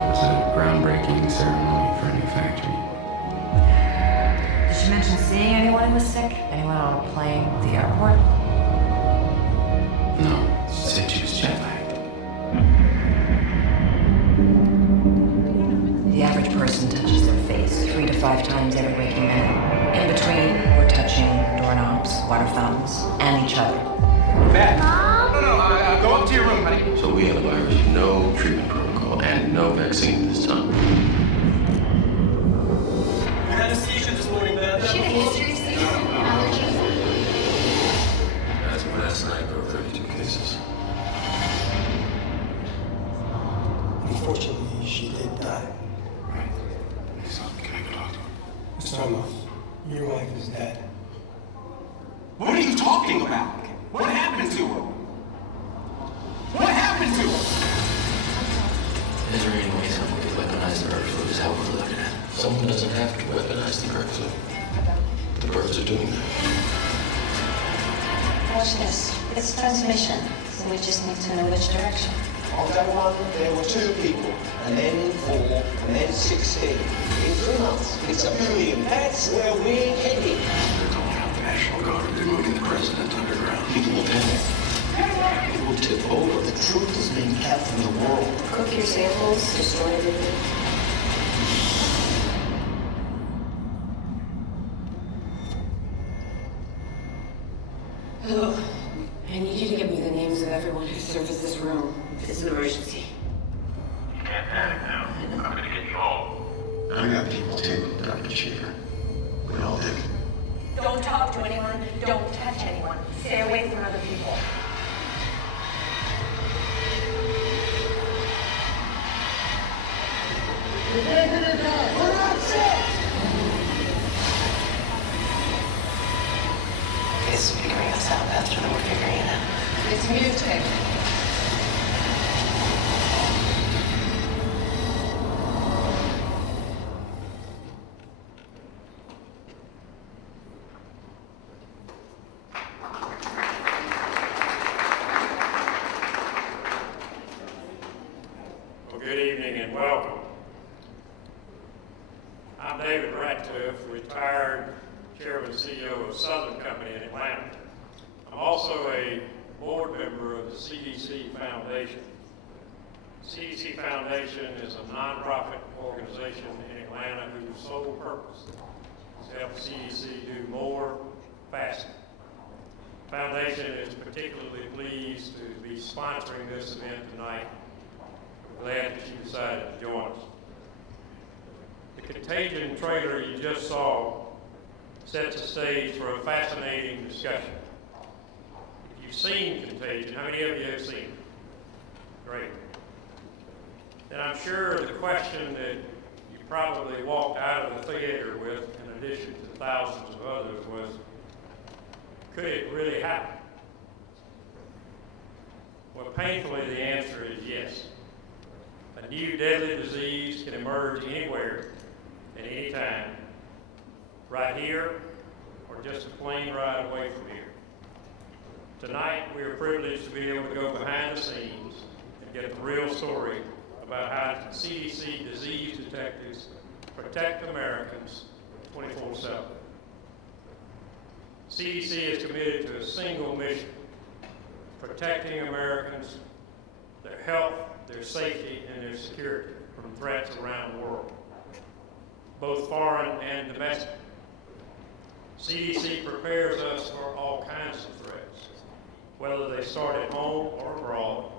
It was a groundbreaking ceremony for a new factory. Did she mention seeing anyone who was sick? Anyone on a plane at the airport? No, she said she was jet lagged. The average person touches their face 3 to 5 times every waking minute. In between, we're touching doorknobs, water fountains, and each other. Beth! No, go up to your room, honey. So we had a virus, no treatment protocol, and no vaccine this time. You had a seizure this morning, Beth. She had a history of seizures and allergies. As of last night, there were 32 cases. Unfortunately, she did die. Right. So, can I go talk to her? Mr. Thomas, your wife is dead. What are you talking about? What happened to her? What happened to her? Is there any way someone could weaponize the bird flu is how we're looking at it? Someone doesn't have to weaponize the bird flu. The birds are doing that. Watch this. It's transmission, so we just need to know which direction. On day one, there were 2 people, and then 4, and then 16. In 3 months, it's 1 billion. That's where we're heading. They're calling out the National Guard. They're moving the president underground. People will panic. It will tip over. The truth is being kept from the world. Cook your samples, destroy everything. Hello. I need you to give me the names of everyone who serviced this room. It's an emergency. You can't panic now. I'm gonna get you home. I got people too, Dr. Cheever. We all do. Don't talk to anyone. Don't touch anyone. Stay away from other people. We're not sick! It's figuring us out faster than we're figuring it out. It's mutating. Well, good evening and welcome. I'm David Ratcliffe, retired Chairman and CEO of Southern Company in Atlanta. I'm also a board member of the CDC Foundation. CDC Foundation is a nonprofit organization in Atlanta whose sole purpose is to help the CDC do more faster. The Foundation is particularly pleased to be sponsoring this event tonight. We're glad that you decided to join us. The Contagion trailer you just saw sets the stage for a fascinating discussion. If you've seen Contagion, how many of you have seen it? Great. Then I'm sure the question that you probably walked out of the theater with, in addition to thousands of others, was, could it really happen? Well, painfully, the answer is yes. A new deadly disease can emerge anywhere, at any time, right here, or just a plane ride away from here. Tonight, we are privileged to be able to go behind the scenes and get the real story about how CDC disease detectives protect Americans 24/7. CDC is committed to a single mission: protecting Americans, their health, their safety, and their security from threats around the world, both foreign and domestic. CDC prepares us for all kinds of threats, whether they start at home or abroad,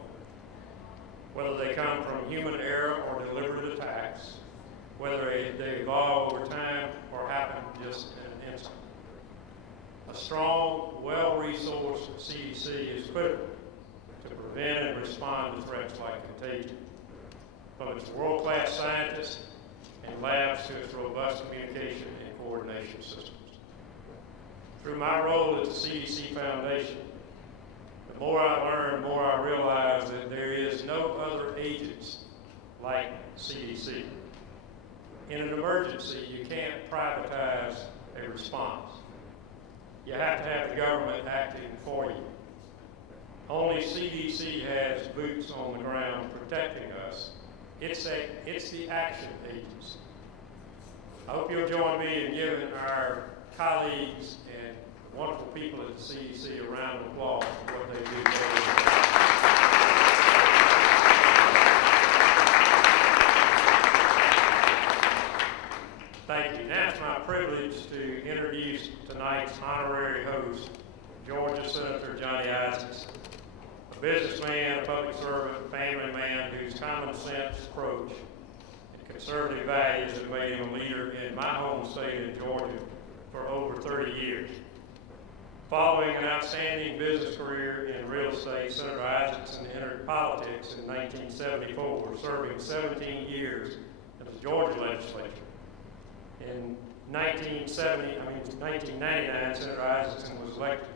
whether they come from human error or deliberate attacks, whether they evolve over time or happen just in an instant. A strong, well-resourced CDC is critical to prevent and respond to threats like Contagion, from its world-class scientists and labs to its robust communication and coordination systems. Through my role at the CDC Foundation, the more I learn, the more I realize that there is no other agency like CDC. In an emergency, you can't privatize a response. You have to have the government acting for you. Only CDC has boots on the ground protecting us It's the action agency. I hope you'll join me in giving our colleagues and wonderful people at the CDC a round of applause for what they do day in and day out. Thank you. Now it's my privilege to introduce tonight's honorary host, Georgia Senator Johnny Isakson, a businessman, a public servant, a family man whose common sense approach and conservative values have made him a leader in my home state of Georgia for over 30 years. Following an outstanding business career in real estate, Senator Isakson entered politics in 1974, serving 17 years in the Georgia legislature. In 1999, Senator Isakson was elected to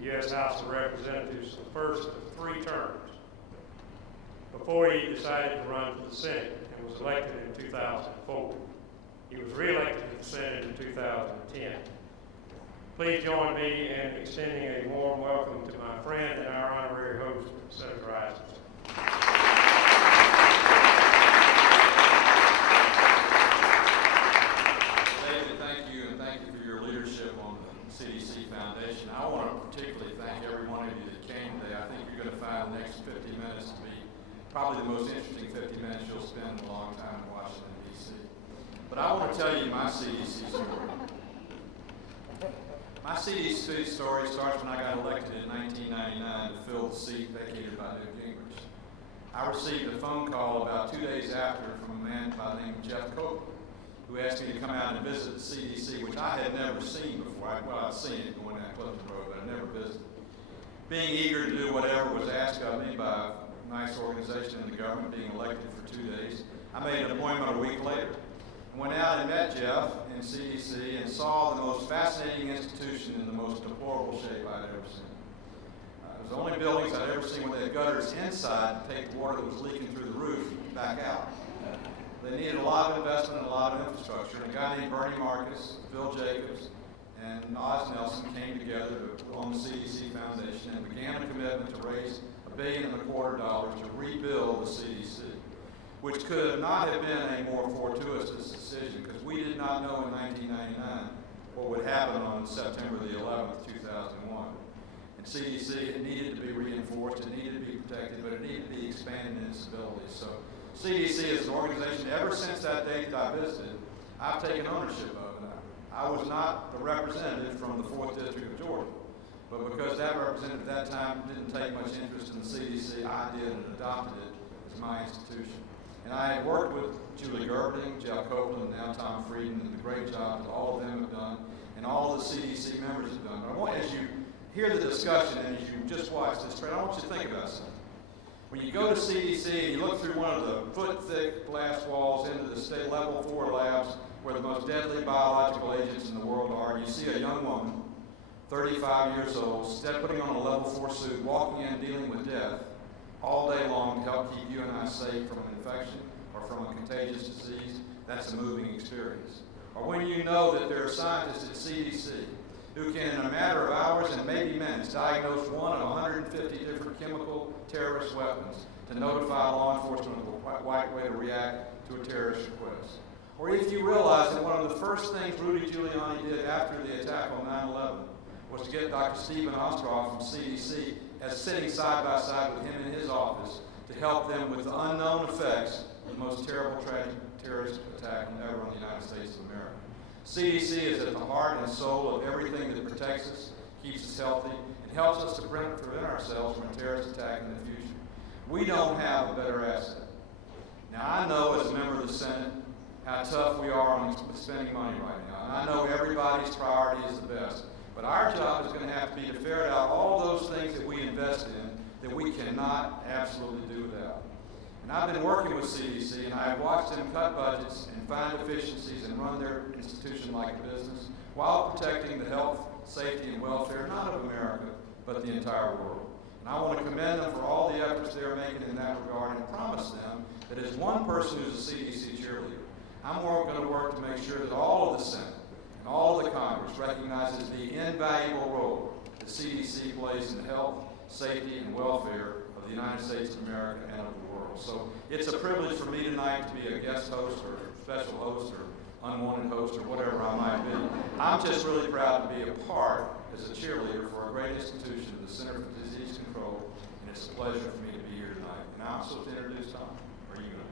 the U.S. House of Representatives the first of 3 terms before he decided to run for the Senate and was elected in 2004. He was re-elected to the Senate in 2010. Please join me in extending a warm welcome to my friend and our honorary host, Senator Isakson. David, thank you, and thank you for your leadership on the CDC Foundation. I want to particularly thank every one of you that came today. I think you're going to find the next 50 minutes to be probably the most interesting 50 minutes you'll spend in a long time in Washington, D.C. But I want to tell you my CDC story. My CDC story starts when I got elected in 1999 to fill the seat vacated by Newt Gingrich. I received a phone call about 2 days after from a man by the name of Jeff Copeland, who asked me to come out and visit the CDC, which I had never seen before. I'd seen it going down Clifton Road, but I'd never visited. Being eager to do whatever was asked of me by a nice organization in the government, being elected for 2 days, I made an appointment a week later. Went out and met Jeff in CDC and saw the most fascinating institution in the most deplorable shape I'd ever seen. It was the only buildings I'd ever seen where they had gutters inside to take the water that was leaking through the roof back out. They needed a lot of investment and a lot of infrastructure. And a guy named Bernie Marcus, Phil Jacobs, and Oz Nelson came together to own the CDC Foundation and began a commitment to raise $1.25 billion to rebuild the CDC, which could not have been a more fortuitous decision because we did not know in 1999 what would happen on September the 11th, 2001. And CDC, it needed to be reinforced, it needed to be protected, but it needed to be expanded in its abilities. So CDC as an organization, ever since that date that I visited, I've taken ownership of it. I was not the representative from the 4th District of Georgia, but because that representative at that time didn't take much interest in the CDC, I did and adopted it as my institution. And I had worked with Julie Gerberding, Jeff Copeland, and now Tom Frieden, and the great job that all of them have done, and all of the CDC members have done. But I want, as you hear the discussion and as you just watch this spread, I want you to think about something. When you go to CDC and you look through one of the foot-thick glass walls into the state level 4 labs where the most deadly biological agents in the world are, and you see a young woman, 35 years old, putting on a level 4 suit, walking in, dealing with death all day long to help keep you and I safe from an infection or from a contagious disease, that's a moving experience. Or when you know that there are scientists at CDC who can, in a matter of hours and maybe minutes, diagnose one of 150 different chemical terrorist weapons to notify law enforcement of the right way to react to a terrorist request. Or if you realize that one of the first things Rudy Giuliani did after the attack on 9/11 was to get Dr. Stephen Ostroff from CDC as sitting side by side with him in his office to help them with the unknown effects of the most terrible, tragic terrorist attack ever on the United States of America. CDC is at the heart and soul of everything that protects us, keeps us healthy, and helps us to prevent ourselves from a terrorist attack in the future. We don't have a better asset. Now, I know as a member of the Senate how tough we are on spending money right now, and I know everybody's priority is the best. But our job is going to have to be to ferret out all those things that we invest in that we cannot absolutely do without. And I've been working with CDC, and I've watched them cut budgets and find efficiencies and run their institution like a business while protecting the health, safety, and welfare, not of America, but the entire world. And I want to commend them for all the efforts they're making in that regard and promise them that as one person who's a CDC cheerleader, I'm going to work to make sure that all of the Senate and all of the Congress recognizes the invaluable role that CDC plays in health, safety, and welfare of the United States of America and of the world. So it's a privilege for me tonight to be a guest host or special host or unwanted host or whatever I might be. I'm just really proud to be a part as a cheerleader for a great institution, the Center for Disease Control, and it's a pleasure for me to be here tonight. And I'm supposed to introduce Tom. Or are you going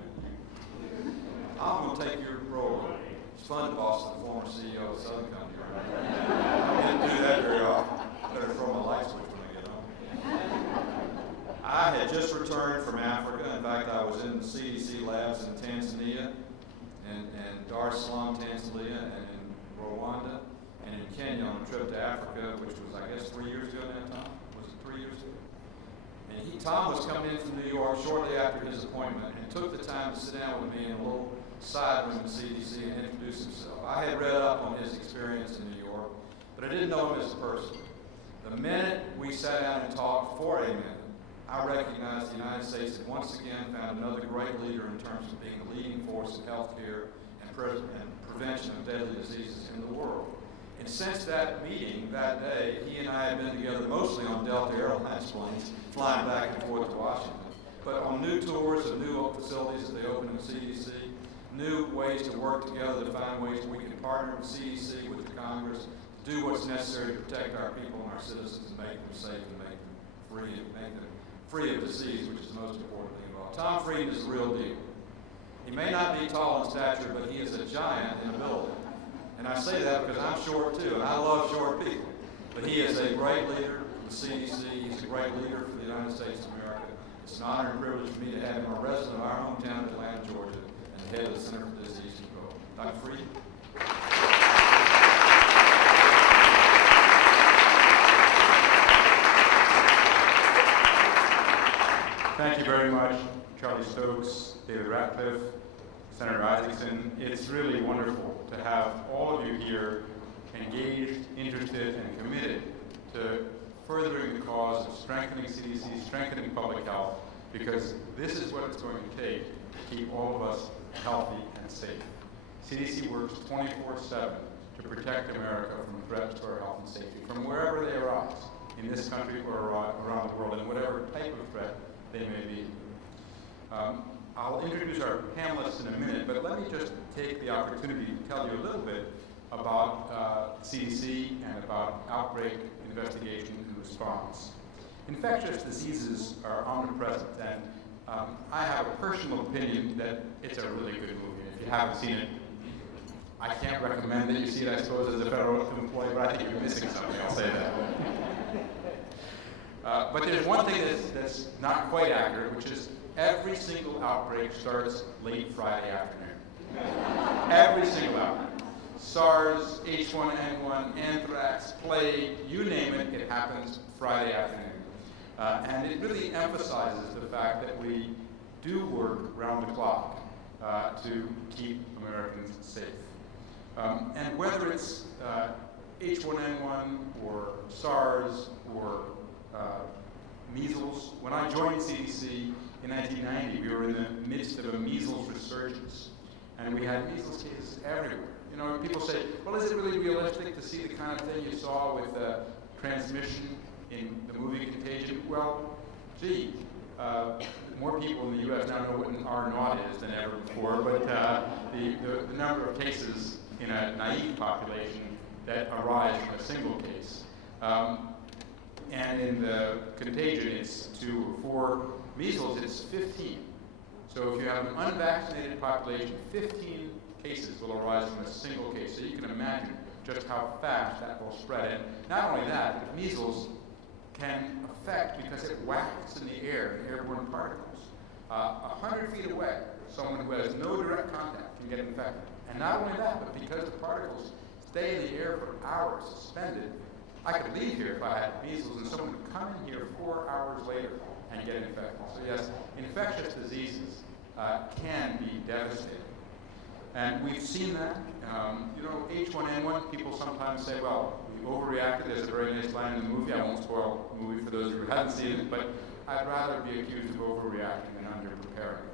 to? I'm going to take your role. It's fun to boss the former CEO of Southern Company. I didn't do that very often. Better throw my light switch when I get home. I had just returned from Africa. In fact, I was in the CDC labs in Tanzania, and Dar es Salaam, Tanzania, and in Rwanda, and in Kenya on a trip to Africa, which was, I guess, 3 years ago now, Tom? Was it 3 years ago? And Tom was coming in from New York shortly after his appointment and took the time to sit down with me in a little side room at CDC and introduce himself. I had read up on his experience in New York, but I didn't know him as a person. The minute we sat down and talked for a minute, I recognized the United States had once again found another great leader in terms of being a leading force in healthcare and prevention of deadly diseases in the world. And since that meeting, that day, he and I have been together mostly on Delta Airlines planes, flying back and forth to Washington, but on new tours of new facilities that they opened in CDC, new ways to work together to find ways we can partner with CDC, with the Congress, to do what's necessary to protect our people and our citizens and make them safe and make them free of disease, which is the most important thing of all. Tom Frieden is the real deal. He may not be tall in stature, but he is a giant in ability. And I say that because I'm short too, and I love short people. But he is a great leader for the CDC. He's a great leader for the United States of America. It's an honor and privilege for me to have him a resident of our hometown of Atlanta, Georgia, and head of the Center for Disease Control. Dr. Frieden. Thank you very much, Charlie Stokes, David Ratcliffe, Senator Isakson. It's really wonderful to have all of you here engaged, interested, and committed to furthering the cause of strengthening CDC, strengthening public health, because this is what it's going to take to keep all of us healthy and safe. CDC works 24/7 to protect America from threats to our health and safety, from wherever they arise, in this country or around the world, and whatever type of threat they may be. I'll introduce our panelists in a minute, but let me just take the opportunity to tell you a little bit about CDC and about outbreak investigation and response. Infectious diseases are omnipresent, and I have a personal opinion that it's a really good movie. If you haven't seen it, I can't recommend that you see it, I suppose, as a federal employee, but I think you're missing something, I'll say that. But there's one thing that's not quite accurate, which is every single outbreak starts late Friday afternoon. Every single outbreak. SARS, H1N1, anthrax, plague, you name it, it happens Friday afternoon. And it really emphasizes the fact that we do work round the clock to keep Americans safe. And whether it's H1N1 or SARS or measles. When I joined CDC in 1990, we were in the midst of a measles resurgence, and we had measles cases everywhere. You know, people say, well, is it really realistic to see the kind of thing you saw with transmission in the movie Contagion? Well, gee, more people in the U.S. now know what an R-naught is than ever before, but the number of cases in a naive population that arise from a single case. And in the Contagion, it's 2 or 4. Measles, it's 15. So if you have an unvaccinated population, 15 cases will arise from a single case. So you can imagine just how fast that will spread. And not only that, but measles can affect, because it wafts in the air, airborne particles. 100 feet away, someone who has no direct contact can get infected. And not only that, but because the particles stay in the air for hours, suspended, I could leave here if I had measles, and someone would come in here 4 hours later and get infected. So yes, infectious diseases can be devastating. And we've seen that. You know, H1N1, people sometimes say, well, we overreacted. There's a very nice line in the movie. I won't spoil the movie for those who haven't seen it, but I'd rather be accused of overreacting than under-preparing.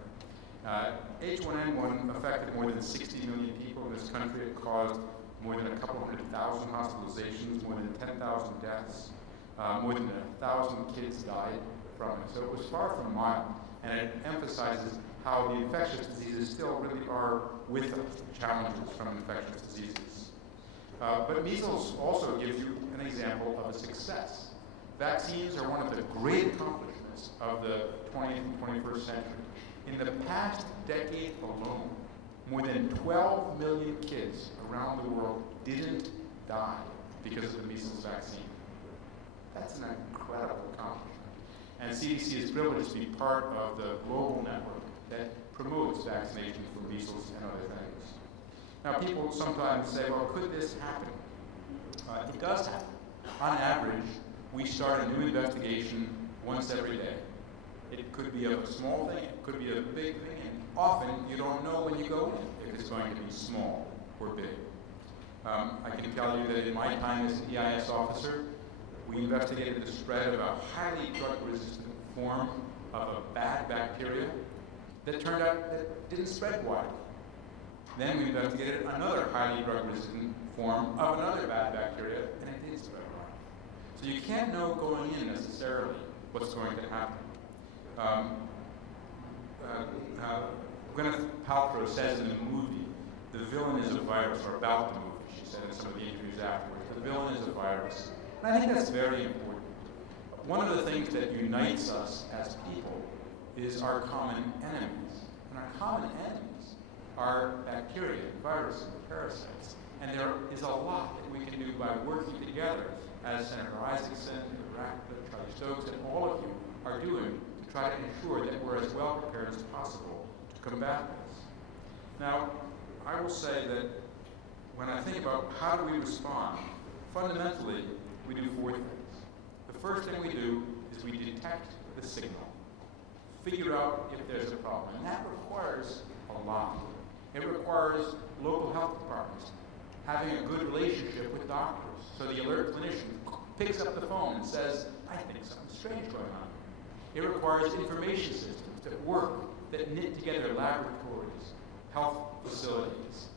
H1N1 affected more than 60 million people in this country. It caused more than a couple 100,000 hospitalizations, more than 10,000 deaths. More than 1,000 kids died from it. So it was far from mild. And it emphasizes how the infectious diseases still really are with us, challenges from infectious diseases. But measles also gives you an example of a success. Vaccines are one of the great accomplishments of the 20th and 21st century. In the past decade alone, more than 12 million kids around the world didn't die because of the measles vaccine. That's an incredible accomplishment. And CDC is privileged to be part of the global network that promotes vaccination for measles and other things. Now, people sometimes say, well, could this happen? It does happen. On average, we start a new investigation once every day. It could be a small thing, it could be a big thing, and often you don't know when you go in if it's going to be small or big. I can tell you that in my time as an EIS officer, we investigated the spread of a highly drug-resistant form of a bad bacteria that turned out that didn't spread widely. Then we investigated another highly drug-resistant form of another bad bacteria, and it did spread widely. So you can't know going in necessarily what's going to happen. Gwyneth Paltrow says in the movie, the villain is a virus, or about the movie, she said in some of the interviews afterwards. The villain is a virus. And I think that's very important. One of the things that unites us as people is our common enemies. And our common enemies are bacteria, viruses, and parasites. And there is a lot that we can do by working together, as Senator Isakson, Ratcliffe, Charlie Stokes, and all of you are doing to try to ensure that we're as well prepared as possible to combat this. Now, I will say that when I think about how do we respond, fundamentally, we do four things. The first thing we do is we detect the signal, figure out if there's a problem, and that requires a lot. It requires local health departments having a good relationship with doctors, so the alert clinician picks up the phone and says, I think something strange going on. It requires information systems that work, that knit together laboratories, health facilities,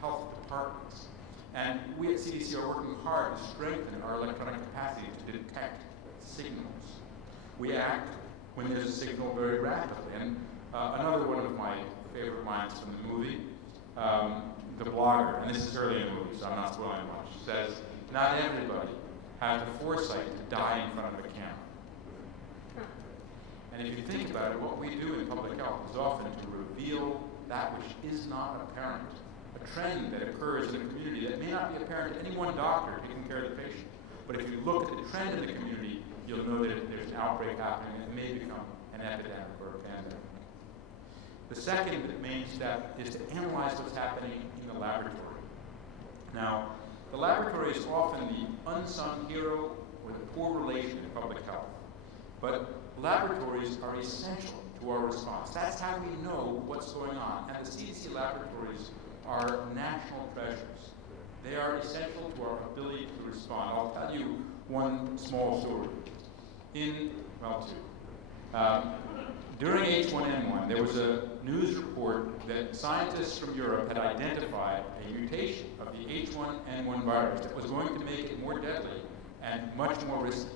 health departments. And we at CDC are working hard to strengthen our electronic capacity to detect signals. We act when there's a signal very rapidly. And another one of my favorite lines from the movie, the blogger, and this is early in the movie, so I'm not spoiling much, says, not everybody has the foresight to die in front of a camera. And if you think about it, what we do in public health is often to reveal that which is not apparent. A trend that occurs in a community that may not be apparent to any one doctor taking care of the patient. But if you look at the trend in the community, you'll know that there's an outbreak happening and it may become an epidemic or a pandemic. The second main step is to analyze what's happening in the laboratory. Now, the laboratory is often the unsung hero or the poor relation in public health. But laboratories are essential to our response. That's how we know what's going on. And the CDC laboratories are national treasures. They are essential to our ability to respond. I'll tell you one small story. During H1N1, there was a news report that scientists from Europe had identified a mutation of the H1N1 virus that was going to make it more deadly and much more risky.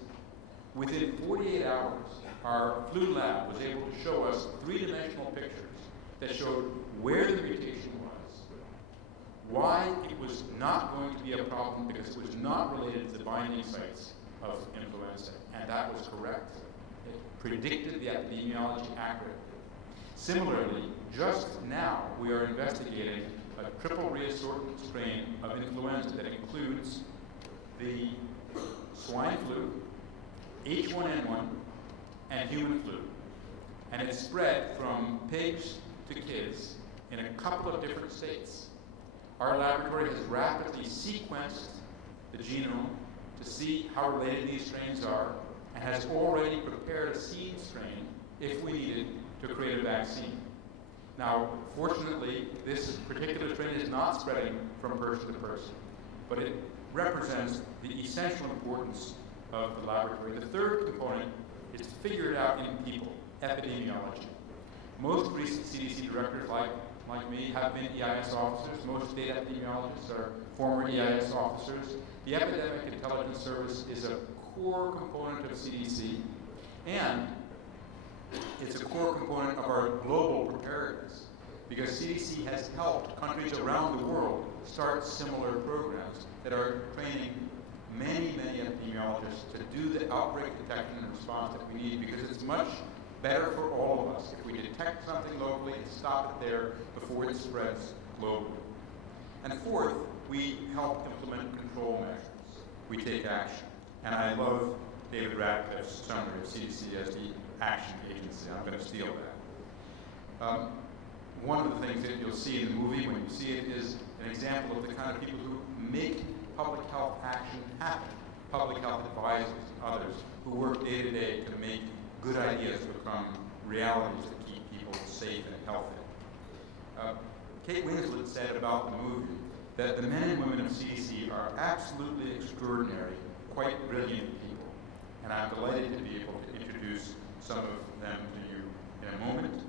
Within 48 hours, our flu lab was able to show us three-dimensional pictures that showed where the mutation was, why it was not going to be a problem because it was not related to the binding sites of influenza, and that was correct. It predicted the epidemiology accurately. Similarly, just now we are investigating a triple reassorted strain of influenza that includes the swine flu, H1N1, and human flu. And it spread from pigs to kids in a couple of different states. Our laboratory has rapidly sequenced the genome to see how related these strains are and has already prepared a seed strain, if we needed, to create a vaccine. Now, fortunately, this particular strain is not spreading from person to person, but it represents the essential importance of the laboratory. The third component is to figure it out in people, epidemiology. Most recent CDC directors, like me, have been EIS officers. Most state epidemiologists are former EIS officers. The Epidemic Intelligence Service is a core component of CDC, and it's a core component of our global preparedness, because CDC has helped countries around the world start similar programs that are training many, many epidemiologists to do the outbreak detection and response that we need, because it's much better for all of us if we detect something locally and stop it there before it spreads globally. And fourth, we help implement control measures. We take action. And I love David Ratcliffe's summary of CDC as the action agency. I'm going to steal that. One of the things that you'll see in the movie when you see it is an example of the kind of people who make public health action happen. Public health advisors and others who work day to day to make good ideas become realities that keep people safe and healthy. Kate Winslet said about the movie that the men and women of CDC are absolutely extraordinary, quite brilliant people. And I'm delighted to be able to introduce some of them to you in a moment.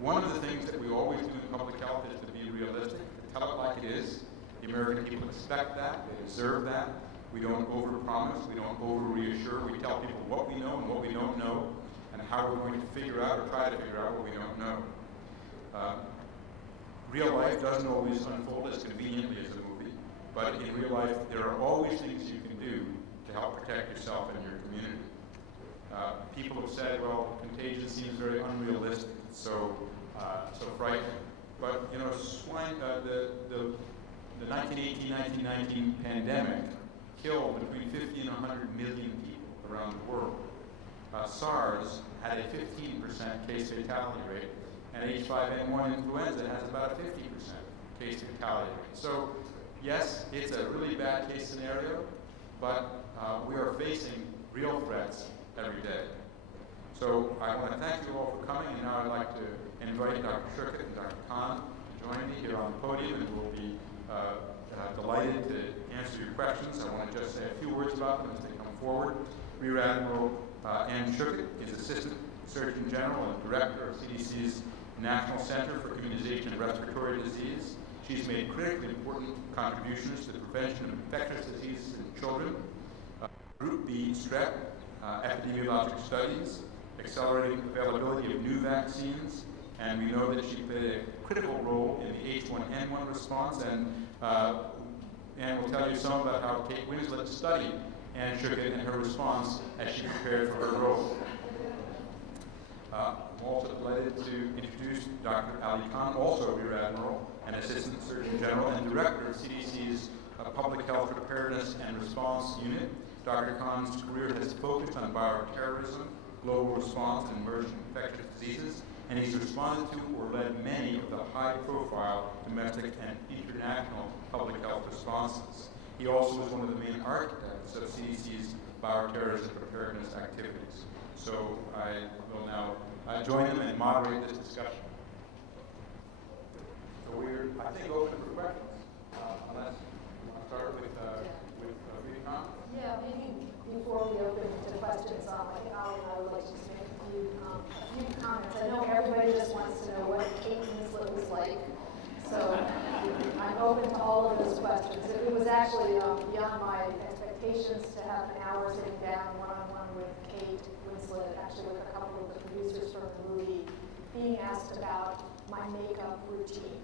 One of the things that we always do in public health is to be realistic, to tell it like it is. The American people expect that, they deserve that. We don't overpromise, we don't over-reassure. We tell people what we know and what we don't know, and how we're going to figure out or try to figure out what we don't know. Real life doesn't always unfold as conveniently as a movie, but in real life, there are always things you can do to help protect yourself and your community. People have said, well, Contagion seems very unrealistic, so frightening. But you know, the 1918-1919 pandemic killed between 50 and 100 million people around the world. SARS had a 15% case fatality rate, and H5N1 influenza has about a 50% case fatality rate. So yes, it's a really bad case scenario, but we are facing real threats every day. So I want to thank you all for coming, and now I'd like to invite Dr. Schuchat and Dr. Khan to join me here on the podium, and we'll be delighted to answer your questions. I want to just say a few words about them as they come forward. Rear Admiral Ann Schuchat is Assistant Surgeon General and Director of CDC's National Center for Immunization and Respiratory Disease. She's made critically important contributions to the prevention of infectious diseases in children, Group B strep, epidemiologic studies, accelerating availability of new vaccines, and we know that she played a critical role in the H1N1 response, and we'll tell you some about how Kate Winslet studied Ann Schuchat and her response as she prepared for her role. I'm also delighted to introduce Dr. Ali Khan, also Rear Admiral and Assistant Surgeon General and Director of CDC's Public Health Preparedness and Response Unit. Dr. Khan's career has focused on bioterrorism, global response to emerging infectious diseases, and he's responded to or led many of the high-profile domestic and international public health responses. He also was one of the main architects of CDC's bioterrorism preparedness activities. So I will now join them and moderate this discussion. So we're, I think, open for questions, unless you want to start with Frieden. Yeah, maybe before we open to questions, I think Ali and I would like to just make a few comments. I know everybody just wants to know what Kate Winslet was like, so I'm open to all of those questions. It was actually beyond my expectations to have an hour sitting down one-on-one with Kate Winslet, actually with a couple of the producers from the movie, being asked about my makeup routine.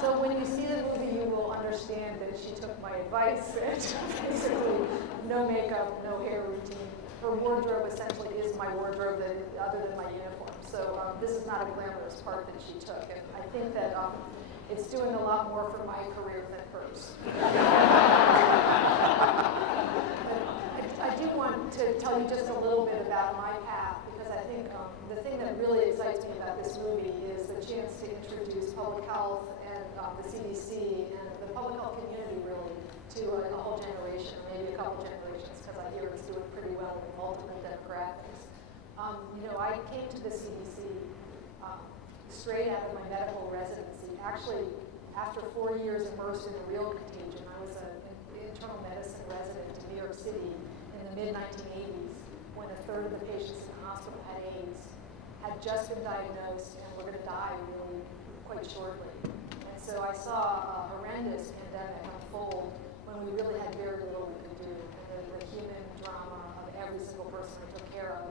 So when you see the movie, you will understand that she took my advice and basically no makeup, no hair routine. Her wardrobe essentially is my wardrobe other than my uniform. So this is not a glamorous part that she took. And I think that it's doing a lot more for my career than hers. I do want to tell you just a little bit about my path, because I think the thing that really excites me about this movie is the chance to introduce public health and the CDC and the public health community really to a whole generation, maybe a couple generations, because I hear it's doing pretty well in multiple demographics. I came to the CDC straight out of my medical residency. Actually, after 4 years immersed in the real contagion, I was an internal medicine resident in New York City in the mid-1980s, when a third of the patients in the hospital had AIDS, had just been diagnosed, and were going to die really quite shortly. And so I saw a horrendous pandemic unfold when when we really had very little we could do, and the human drama of every single person we took care of.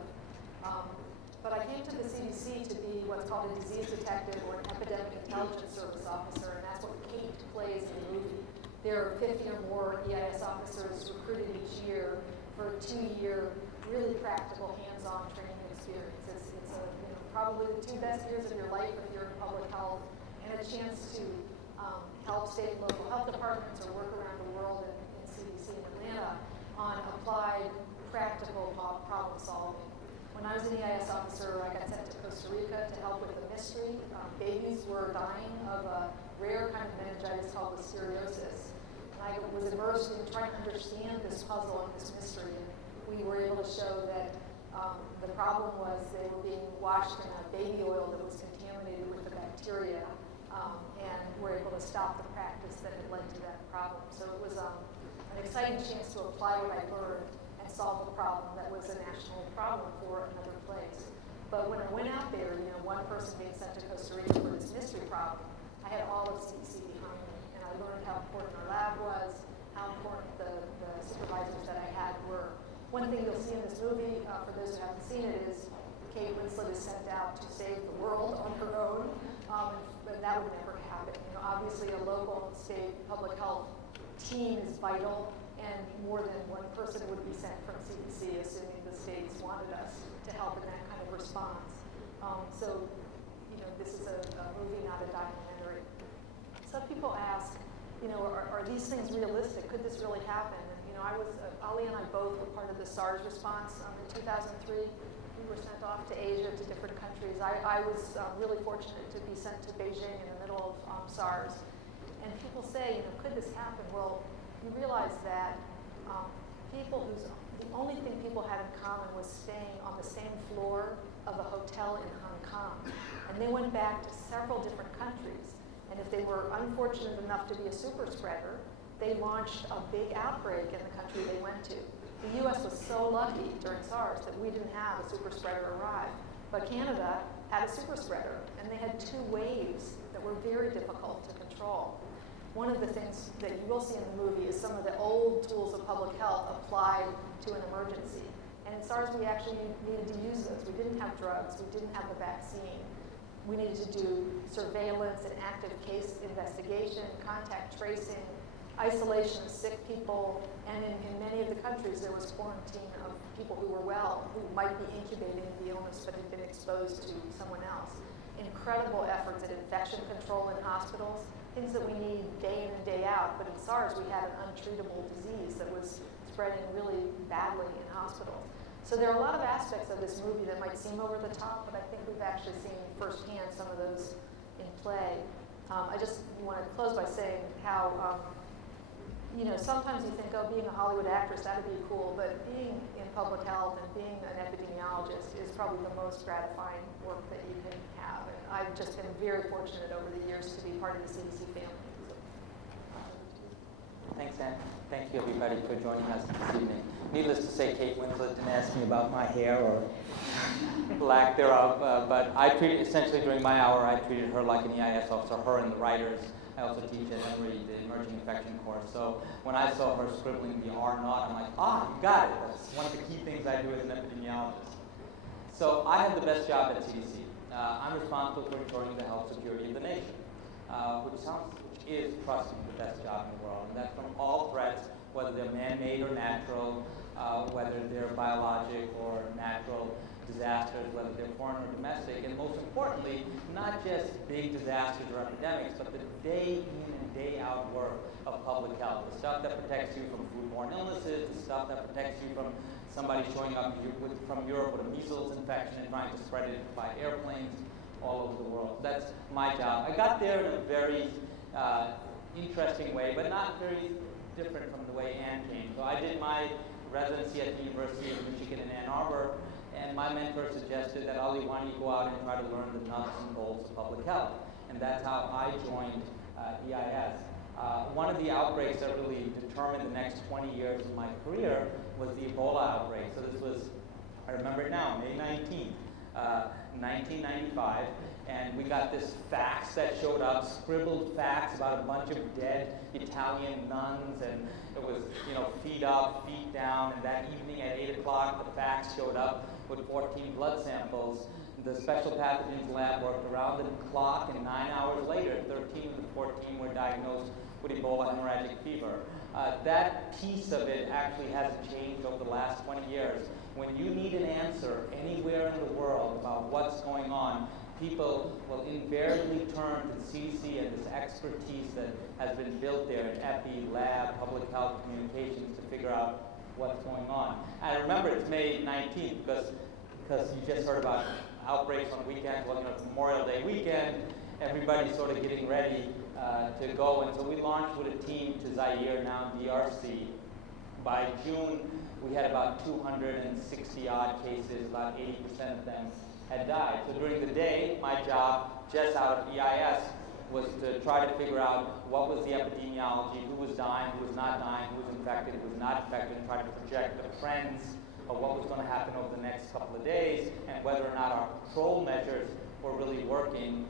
But I came to the CDC to be what's called a disease detective or an epidemic intelligence service officer, and that's what Kate plays in the movie. There are 50 or more EIS officers recruited each year for a 2-year, really practical, hands-on training experience. It's probably the 2 best years of your life if you're in public health, and a chance to help state and local health departments or work around the world in CDC in Atlanta on applied, practical problem solving. When I was an EIS officer, I got sent to Costa Rica to help with a mystery. Babies were dying of a rare kind of meningitis called listeriosis. And I was immersed in trying to understand this puzzle and this mystery. And we were able to show that the problem was they were being washed in a baby oil that was contaminated with the bacteria, and were able to stop the practice that had led to that problem. So it was an exciting chance to apply what I learned and solve a problem that was a national problem for another place. But when I went out there, one person being sent to Costa Rica for this mystery problem, I had all of CDC behind me, and I learned how important our lab was, how important the supervisors that I had were. One thing you'll see in this movie, for those who haven't seen it, is Kate Winslet is sent out to save the world on her own, but that would never happen. Obviously a local and state public health team is vital, and more than one person would be sent from CDC, assuming the states wanted us to help in that kind of response. So, this is a movie, not a documentary. Some people ask, are these things realistic? Could this really happen? And, Ali and I both were part of the SARS response in 2003. We were sent off to Asia, to different countries. I was really fortunate to be sent to Beijing in the middle of SARS. And people say, could this happen? Well, you realize that the only thing people had in common was staying on the same floor of a hotel in Hong Kong. And they went back to several different countries. And if they were unfortunate enough to be a super spreader, they launched a big outbreak in the country they went to. The US was so lucky during SARS that we didn't have a super spreader arrive. But Canada had a super spreader, and they had 2 waves that were very difficult to control. One of the things that you will see in the movie is some of the old tools of public health applied to an emergency. And in SARS, we actually needed to use those. We didn't have drugs. We didn't have the vaccine. We needed to do surveillance and active case investigation, contact tracing, isolation of sick people, and in many of the countries, there was quarantine of people who were well, who might be incubating the illness but had been exposed to someone else. Incredible efforts at infection control in hospitals, things that we need day in and day out. But in SARS, we had an untreatable disease that was spreading really badly in hospitals. So there are a lot of aspects of this movie that might seem over the top, but I think we've actually seen firsthand some of those in play. I just want to close by saying how, sometimes you think, being a Hollywood actress, that'd be cool, but being in public health and being an epidemiologist is probably the most gratifying work that you can have. And I've just been very fortunate over the years to be part of the CDC family. Thanks, Anne. Thank you, everybody, for joining us this evening. Needless to say, Kate Winslet didn't ask me about my hair or lack thereof, but I treated, essentially during my hour, I treated her like an EIS officer, her and the writers. I also teach at Emory, the emerging infection course. So when I saw her scribbling the R naught, I'm like, you got it. That's one of the key things I do as an epidemiologist. So I have the best job at CDC. I'm responsible for ensuring the health security of the nation, which is, trust me, the best job in the world. And that's from all threats, whether they're man-made or natural, whether they're biologic or natural disasters, whether they're foreign or domestic, and most importantly, not just big disasters or epidemics, but the day in and day out work of public health, the stuff that protects you from foodborne illnesses, the stuff that protects you from somebody showing up from Europe with a measles infection and trying to spread it by airplanes all over the world. That's my job. I got there in a very interesting way, but not very different from the way Anne came. So I did my residency at the University of Michigan in Ann Arbor, and my mentor suggested that, Ali, why don't you go out and try to learn the nuts and bolts of public health? And that's how I joined EIS. One of the outbreaks that really determined the next 20 years of my career was the Ebola outbreak. So this was, I remember it now, May 19th, 1995, and we got this fax that showed up, scribbled fax about a bunch of dead Italian nuns, and it was, feet up, feet down, and that evening at 8 o'clock, the fax showed up with 14 blood samples. The special pathogens lab worked around the clock, and 9 hours later, 13 of the 14 were diagnosed with Ebola hemorrhagic fever. That piece of it actually hasn't changed over the last 20 years. When you need an answer anywhere in the world about what's going on, people will invariably turn to the CDC and this expertise that has been built there in epi, lab, public health, communications to figure out what's going on. And remember, it's May 19th because you just heard about outbreaks on weekends. Well, Memorial Day weekend, everybody's sort of getting ready to go. And so we launched with a team to Zaire, now DRC. By June, we had about 260 odd cases, about 80% of them had died. So during the day, my job, just out of EIS, was to try to figure out what was the epidemiology, who was dying, who was not dying, who was infected, who was not infected, and try to project the trends of what was going to happen over the next couple of days, and whether or not our control measures were really working.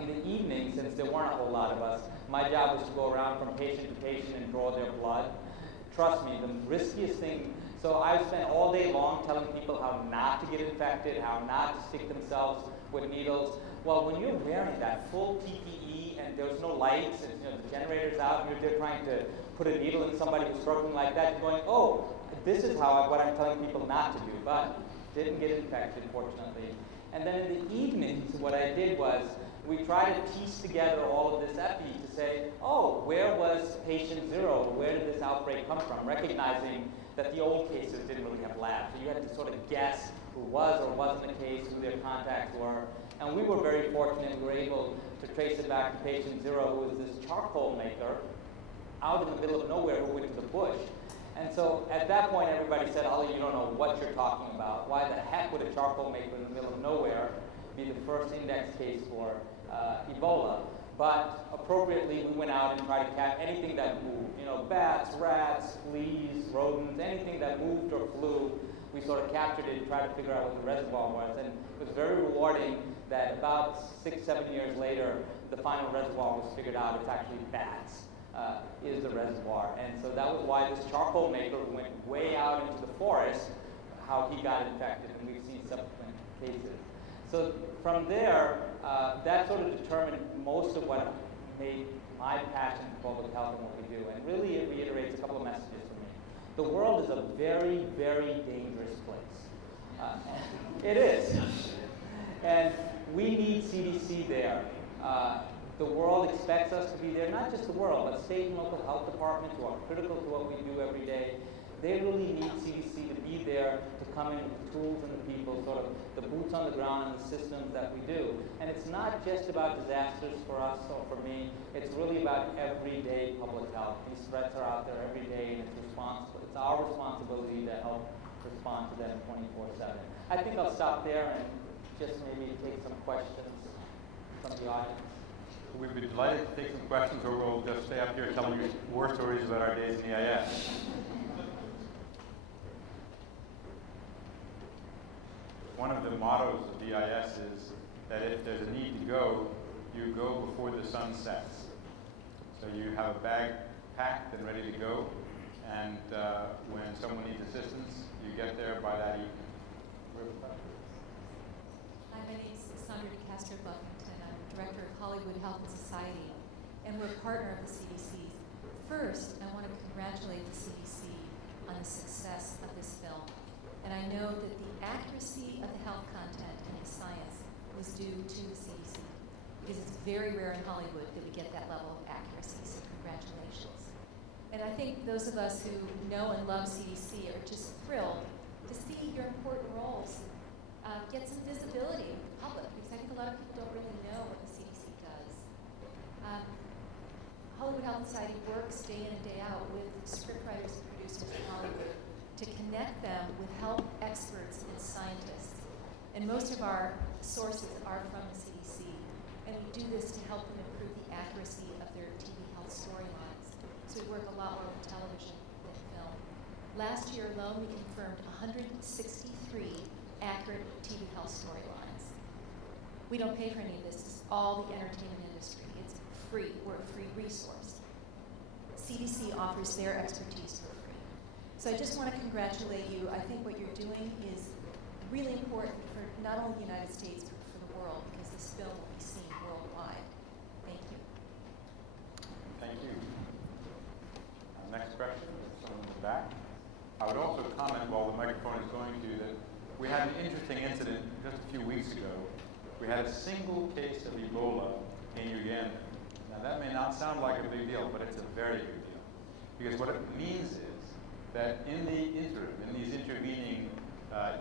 In the evening, since there weren't a whole lot of us, my job was to go around from patient to patient and draw their blood. Trust me, the riskiest thing. So I spent all day long telling people how not to get infected, how not to stick themselves with needles. Well, when you're wearing that full PPE and there's no lights and the generator's out and you're there trying to put a needle in somebody who's struggling like that, you're going, oh, this is what I'm telling people not to do. But didn't get infected, fortunately. And then in the evenings, what I did was we tried to piece together all of this epi to say, oh, where was patient zero? Where did this outbreak come from? Recognizing that the old cases didn't really have labs. So you had to sort of guess who was or wasn't the case, who their contacts were. And we were very fortunate. We were able to trace it back to patient zero, who was this charcoal maker out in the middle of nowhere who went to the bush. And so at that point, everybody said, Ollie, you don't know what you're talking about. Why the heck would a charcoal maker in the middle of nowhere be the first index case for Ebola? But appropriately, we went out and tried to catch anything that moved. Bats, rats, fleas, rodents, anything that moved or flew, we sort of captured it and tried to figure out what the reservoir was. And it was very rewarding that about 6-7 years later, the final reservoir was figured out. It's actually bats is the reservoir. And so that was why this charcoal maker who went way out into the forest, how he got infected, and we've seen subsequent cases. So from there, that sort of determined most of what made my passion for public health and what we do. And really it reiterates a couple of messages for me. The world is a very, very dangerous place. It is. And we need CDC there. The world expects us to be there, not just the world, but state and local health departments who are critical to what we do every day. They really need CDC to be there to come in with the tools and the people, sort of the boots on the ground and the systems that we do. And it's not just about disasters for us or for me. It's really about everyday public health. These threats are out there every day, and it's our responsibility to help respond to them 24/7. I think I'll stop there and just maybe take some questions from the audience. We'd be delighted to take some questions, or we'll just stay up here telling you war stories about our days in EIS. One of the mottos of EIS is that if there's a need to go, you go before the sun sets. So you have a bag packed and ready to go, and when someone needs assistance, you get there by that evening. Hi, my name is Sandra DeCastro-Buffington. I'm Director of Hollywood Health and Society, and we're a partner of the CDC. First, I want to congratulate the CDC on the success of this film. And I know that the accuracy of the health content and the science was due to the CDC, because it's very rare in Hollywood that we get that level of accuracy, so congratulations. And I think those of us who know and love CDC are just thrilled to see your important roles get some visibility with the public, because I think a lot of people don't really know what the CDC does. Hollywood Health Society works day in and day out with scriptwriters and producers in Hollywood to connect them with health experts and scientists. And most of our sources are from the CDC. And we do this to help them improve the accuracy of their TV health storylines. So we work a lot more with television than film. Last year alone, we confirmed 163 accurate TV health the storylines. We don't pay for any of this. It's all the entertainment industry. It's free. We're a free resource. CDC offers their expertise for free. So I just want to congratulate you. I think what you're doing is really important for not only the United States, but for the world, because this film will be seen worldwide. Thank you. Thank you. Next question, someone in the back. I would also comment while the microphone is going to that we had an interesting incident just a few weeks ago. We had a single case of Ebola in Uganda. Now that may not sound like a big deal, but it's a very big deal. Because what it means is that in the interim, in these intervening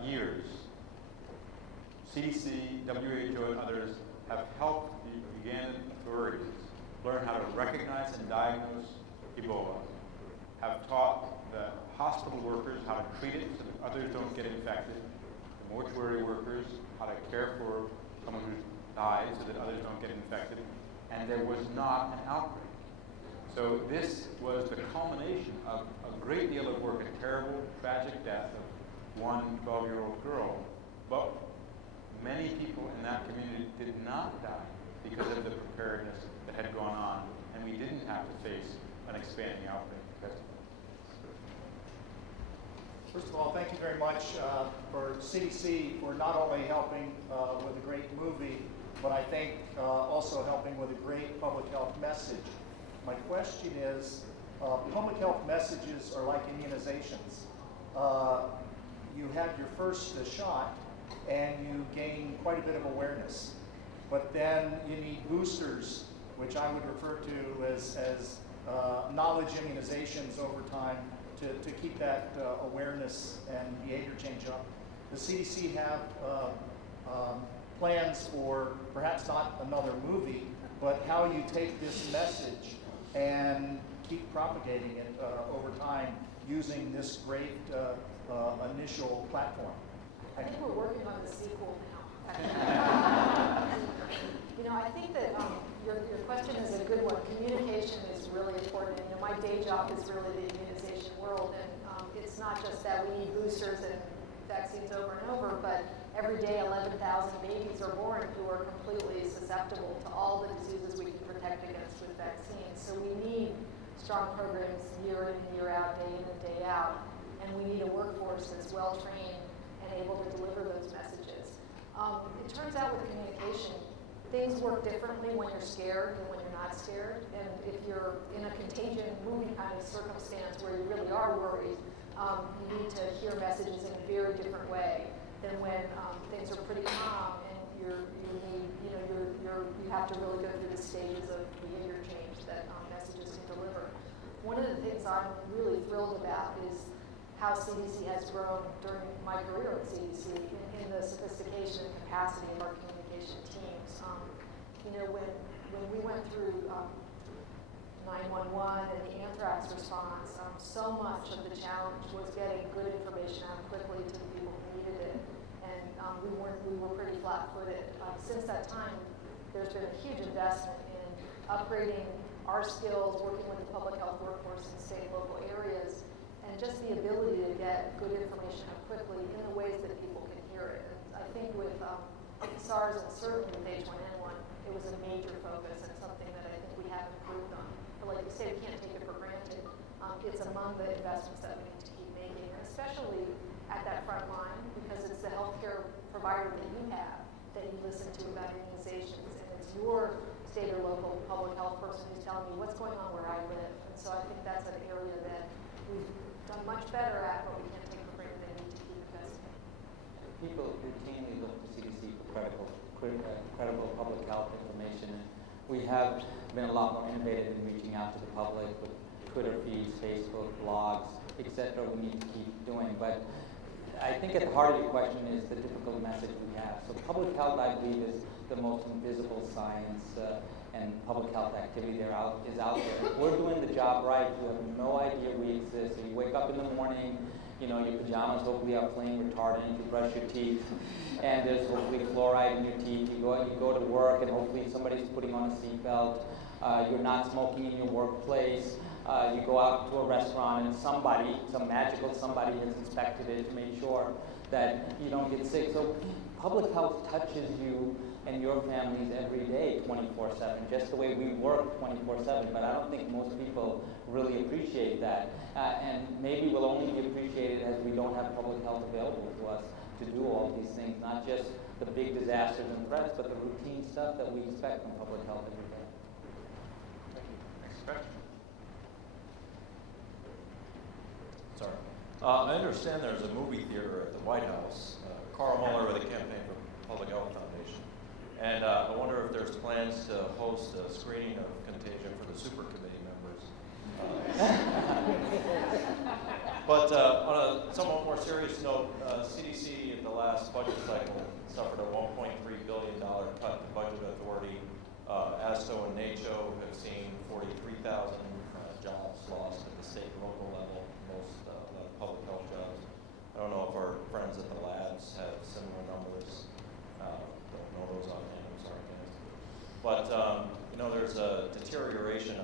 years, CDC, WHO, and others have helped the Ugandan authorities learn how to recognize and diagnose Ebola, have taught the hospital workers how to treat it so that others don't get infected, the mortuary workers how to care for someone who's died so that others don't get infected, and there was not an outbreak. So this was the culmination of a great deal of work, a terrible, tragic death of one 12-year-old girl, but many people in that community did not die because of the preparedness that had gone on, and we didn't have to face an expanding outbreak. First of all, thank you very much for CDC for not only helping with a great movie, but I think also helping with a great public health message. My question is, public health messages are like immunizations. You have your first shot and you gain quite a bit of awareness, but then you need boosters, which I would refer to as knowledge immunizations over time, to keep that awareness and behavior change up. The CDC have plans for perhaps not another movie, but how you take this message and keep propagating it over time using this great initial platform. I think we're working on the sequel now. I think that your question is a good one. Communication is really important. My day job is really the immunization world, and it's not just that we need boosters and vaccines over and over, but every day 11,000 babies are born who are completely susceptible to all the diseases we can protect against with vaccines. So we need strong programs year in and year out, day in and day out, and we need a workforce that's well-trained and able to deliver those messages. It turns out with communication, things work differently when you're scared than when you're not scared. And if you're in a contagion movie kind of circumstance where you really are worried, you need to hear messages in a very different way than when things are pretty calm and you have to really go through the stages of behavior change that messages can deliver. One of the things I'm really thrilled about is how CDC has grown during my career at CDC in the sophistication and capacity of our communication teams. When we went through 911 and the anthrax response, so much of the challenge was getting good information out quickly to the people who needed it, and we were pretty flat-footed. Since that time, there's been a huge investment in upgrading our skills, working with the public health workforce in state and local areas, and just the ability to get good information out quickly in the ways that people can hear it. And I think with SARS and certainly with H1N1, it was a major focus and something that I think we have improved on. But like you say, we can't take it for granted. It's among the investments that we need to keep making, and especially at that front line, because it's the healthcare provider that you have that you listen to about immunizations, and it's your state or local public health person who's telling you what's going on where I live. And so I think that's an area that we've done much better at, but we can't take for granted and need to keep investing. People routinely look to CDC for credible public health information. We have been a lot more innovative in reaching out to the public with Twitter feeds, Facebook, blogs, etc. We need to keep doing. But I think at the heart of your question is the difficult message we have. So public health, I believe, is the most invisible science and public health activity is out there. If we're doing the job right, you have no idea we exist. So you wake up in the morning, your pajamas hopefully are flame retardant, you brush your teeth, and there's hopefully fluoride in your teeth. You go to work and hopefully somebody's putting on a seatbelt. you're not smoking in your workplace, you go out to a restaurant and somebody, some magical somebody has inspected it to make sure that you don't get sick. So public health touches you and your families every day 24/7, just the way we work 24/7, but I don't think most people really appreciate that. And maybe we'll only be appreciated as we don't have public health available to us to do all these things, not just the big disasters and threats, but the routine stuff that we expect from public health every day. Thank you. Next question. Sorry. I understand there's a movie theater at the White House. Carl Mueller with the Campaign for Public Health Foundation. And I wonder if there's plans to host a screening of Contagion for the super committee members. But on a somewhat more serious note, CDC in the last budget cycle suffered a $1.3 billion cut to budget authority. ASTO and NACHO have seen 43,000 jobs lost at the state and local level, most public health jobs. I don't know if our friends at the labs have similar numbers. Don't know those offhand, I'm sorry, guys. But there's a deterioration.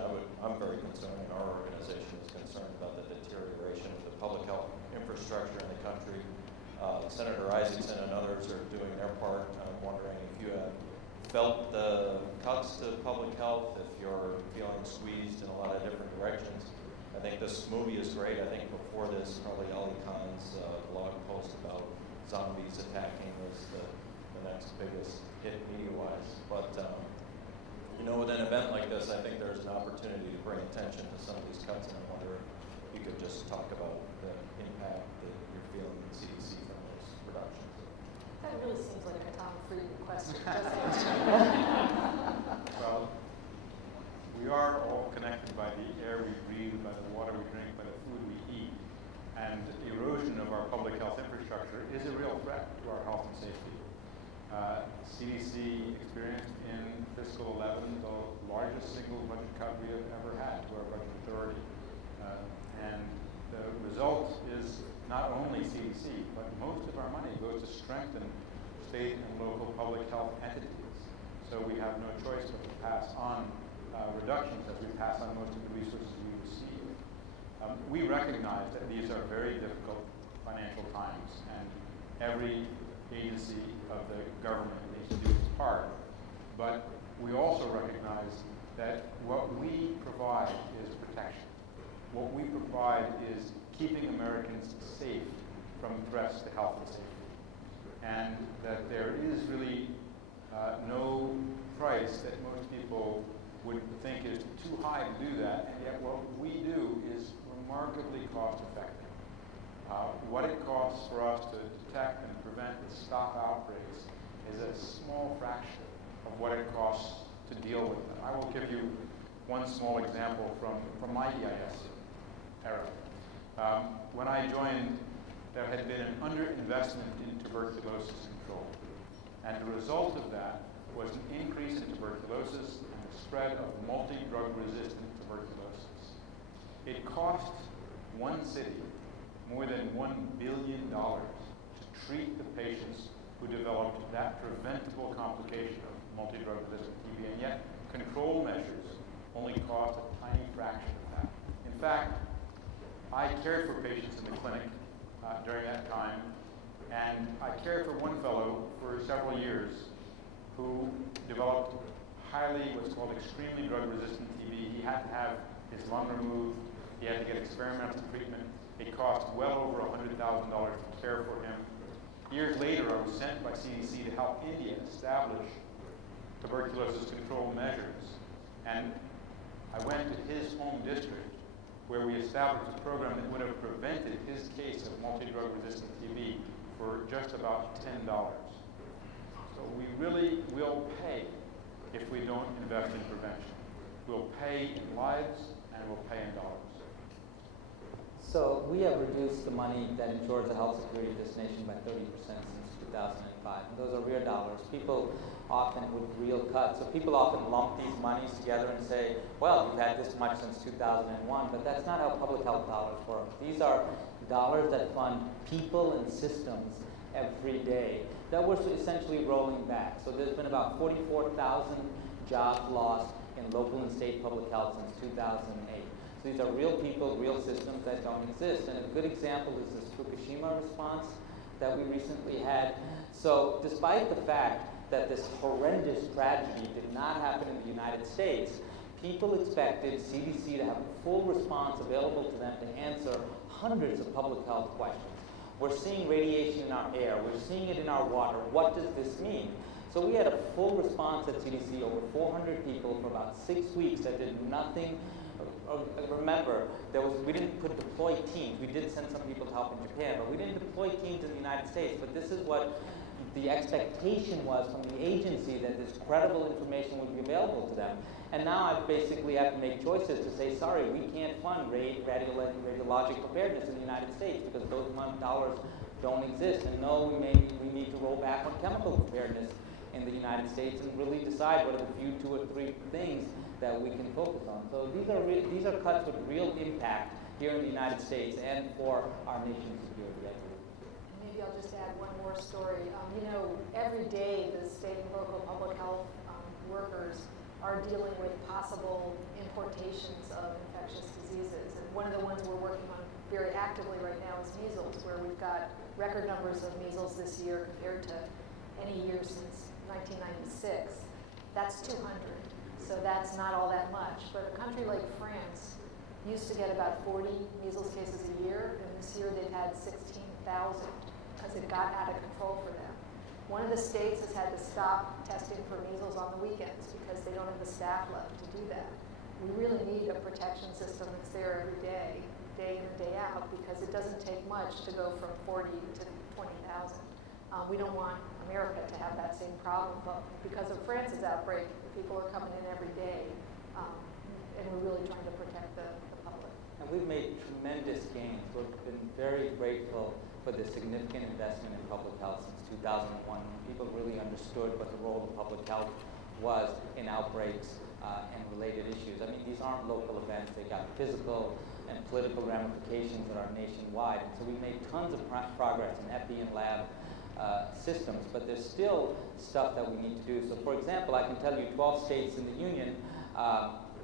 I'm very concerned, and our organization is concerned about the deterioration of the public health infrastructure in the country. Senator Isakson and others are doing their part. I'm wondering if you have felt the cuts to public health, if you're feeling squeezed in a lot of different directions. I think this movie is great. I think before this, probably Ali Khan's blog post about zombies attacking was the next biggest hit media-wise. But with an event like this, I think there's an opportunity to bring attention to some of these cuts, and I wonder if you could just talk about the impact that you're feeling in CDC from those reductions. That really seems like a Tom Frieden question, doesn't it? Well, we are all connected by the air we breathe, by the water we drink, by the food we eat. And erosion of our public health infrastructure is a real threat to our health and safety. CDC experienced in fiscal 11 the largest single budget cut we have ever had to our budget authority. And the result is not only CDC, but most of our money goes to strengthen state and local public health entities. So we have no choice but to pass on reductions as we pass on most of the resources we receive. We recognize that these are very difficult financial times, and every agency of the government needs to do its part. But we also recognize that what we provide is protection. What we provide is keeping Americans safe from threats to health and safety. And that there is really no price that most people would think is too high to do that, and yet what we do is remarkably cost effective. What it costs for us to detect and prevent and stop outbreaks is a small fraction of what it costs to deal with them. I will give you one small example from my EIS era. When I joined, there had been an underinvestment in tuberculosis control. And the result of that was an increase in tuberculosis and the spread of multi-drug resistant tuberculosis. It cost one city more than $1 billion to treat the patients who developed that preventable complication of multi-drug resistant TB, and yet control measures only cost a tiny fraction of that. In fact, I cared for patients in the clinic during that time, and I cared for one fellow for several years who developed what's called extremely drug-resistant TB. He had to have his lung removed. He had to get experimental treatment. It cost well over $100,000 to care for him. Years later, I was sent by CDC to help India establish tuberculosis control measures. And I went to his home district where we established a program that would have prevented his case of multi-drug resistant TB for just about $10. So we really will pay if we don't invest in prevention. We'll pay in lives and we'll pay in dollars. So we have reduced the money that ensures the health security of this nation by 30% since 2005. And those are real dollars. People often with real cuts. So people often lump these monies together and say, well, you've had this much since 2001, but that's not how public health dollars work. These are dollars that fund people and systems every day that we're essentially rolling back. So there's been about 44,000 jobs lost in local and state public health since 2008. So these are real people, real systems that don't exist. And a good example is this Fukushima response that we recently had. So despite the fact that this horrendous tragedy did not happen in the United States, people expected CDC to have a full response available to them to answer hundreds of public health questions. We're seeing radiation in our air. We're seeing it in our water. What does this mean? So we had a full response at CDC, over 400 people for about 6 weeks that did nothing. Remember, we didn't deploy teams. We did send some people to help in Japan, but we didn't deploy teams in the United States. But this is what the expectation was from the agency, that this credible information would be available to them. And now I basically have to make choices to say, sorry, we can't fund radiologic preparedness in the United States because those dollars don't exist. And no, we need to roll back on chemical preparedness in the United States and really decide what are the few 2 or 3 things that we can focus on. So these are cuts with real impact here in the United States and for our nation's security. Maybe I'll just add one more story. Every day the state and local public health workers are dealing with possible importations of infectious diseases. And one of the ones we're working on very actively right now is measles, where we've got record numbers of measles this year compared to any year since 1996. That's 200. So that's not all that much. But a country like France used to get about 40 measles cases a year, and this year they've had 16,000 because it got out of control for them. One of the states has had to stop testing for measles on the weekends because they don't have the staff left to do that. We really need a protection system that's there every day, day in and day out, because it doesn't take much to go from 40 to 20,000. We don't want America to have that same problem, but because of France's outbreak, people are coming in every day, and we're really trying to protect the public. And we've made tremendous gains. We've been very grateful for the significant investment in public health since 2001, when people really understood what the role of public health was in outbreaks and related issues. I mean, these aren't local events. They got physical and political ramifications that are nationwide. And so we made tons of progress in epi and lab systems, but there's still stuff that we need to do. So for example, I can tell you 12 states in the union,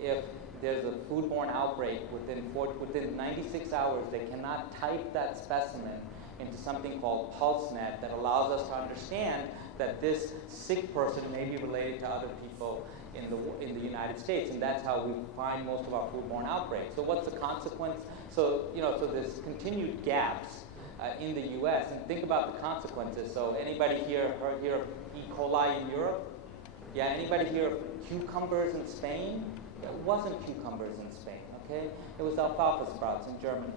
if there's a foodborne outbreak within 96 hours, they cannot type that specimen into something called PulseNet that allows us to understand that this sick person may be related to other people in the United States, and that's how we find most of our foodborne outbreaks. So what's the consequence? So there's continued gaps in the U.S. and think about the consequences. So anybody here heard of E. coli in Europe? Yeah, anybody here of cucumbers in Spain? It wasn't cucumbers in Spain, okay? It was alfalfa sprouts in Germany.